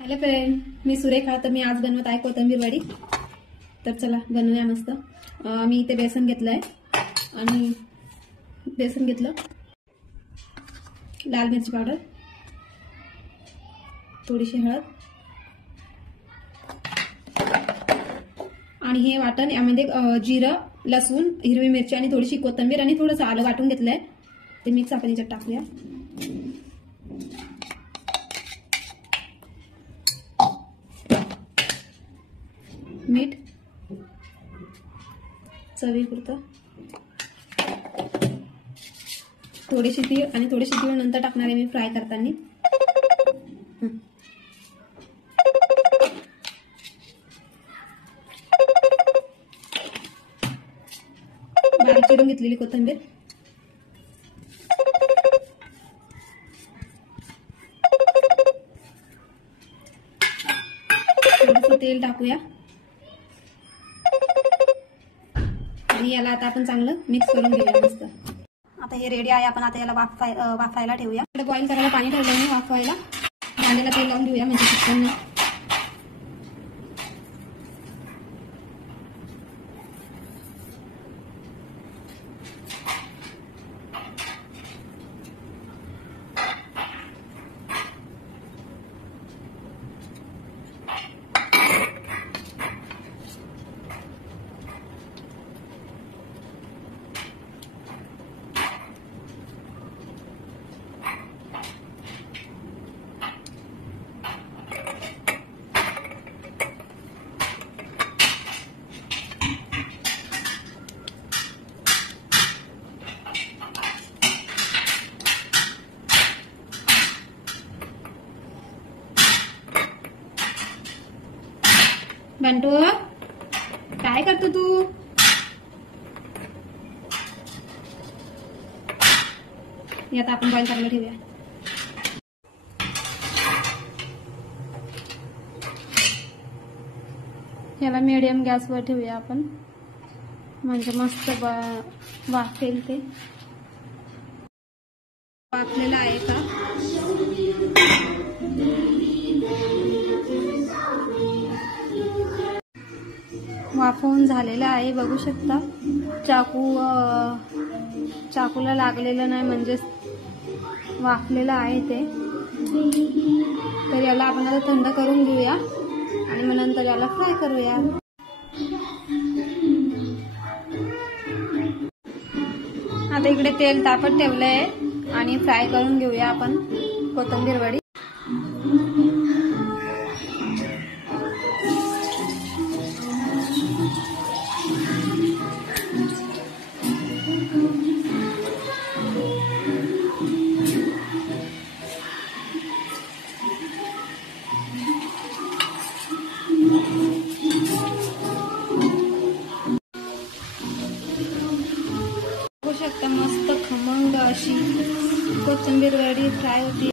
Hello friend, मी सुरेखा. तर मी आज बनवत आहे कोथिंबीर वडी. तर चला बनवूया मस्त. मी इथे बेसन घेतलंय आणि बेसन घेतलं, लाल मिरची पावडर, थोडीशी हळद आणि हे वाटण यामध्ये जिरं, लसूण, हिरवी मिरची आणि थोडीशी कोथिंबीर आणि थोडंसं आलं वाटून घेतलंय. ते मिक्स आपण याच्यात टाकूया. मीठ चवीपुरतं, थोडीशी तीळ आणि थोडीशी तीळ नंतर टाकणार आहे मी फ्राय करताना. बारीक चिरून घेतलेली कोथिंबीर, थोडंसं तेल टाकूया आणि याला आता आपण चांगलं मिक्स करून घेऊया मस्त. आता हे रेडी आहे. आपण आता याला वाफायला ठेवूया. इकडे बॉईल करायला पाणी ठेवलं मी वाफवायला. भांड्याला तेल लावून घेऊया म्हणजे चिकन नाही. बंटू, काय करतो तू? यात आपण बॉईल करायला ठेवूया. याला मीडियम गॅसवर ठेवूया आपण, म्हणजे मस्त वाफेल. ते वाफलेलं आहे का? वाफवून झालेलं आहे, बघू शकता. चाकूला लागलेलं नाही, म्हणजे वाफलेलं आहे ते. तर याला आपण आता थंड करून घेऊया आणि मग नंतर याला फ्राय करूया. आता इकडे तेल तापत ठेवलंय आणि फ्राय करून घेऊया आपण कोथिंबीर वडी. बघू शकता मस्त खमंग अशी कोथिंबीर वडी फ्राय होती.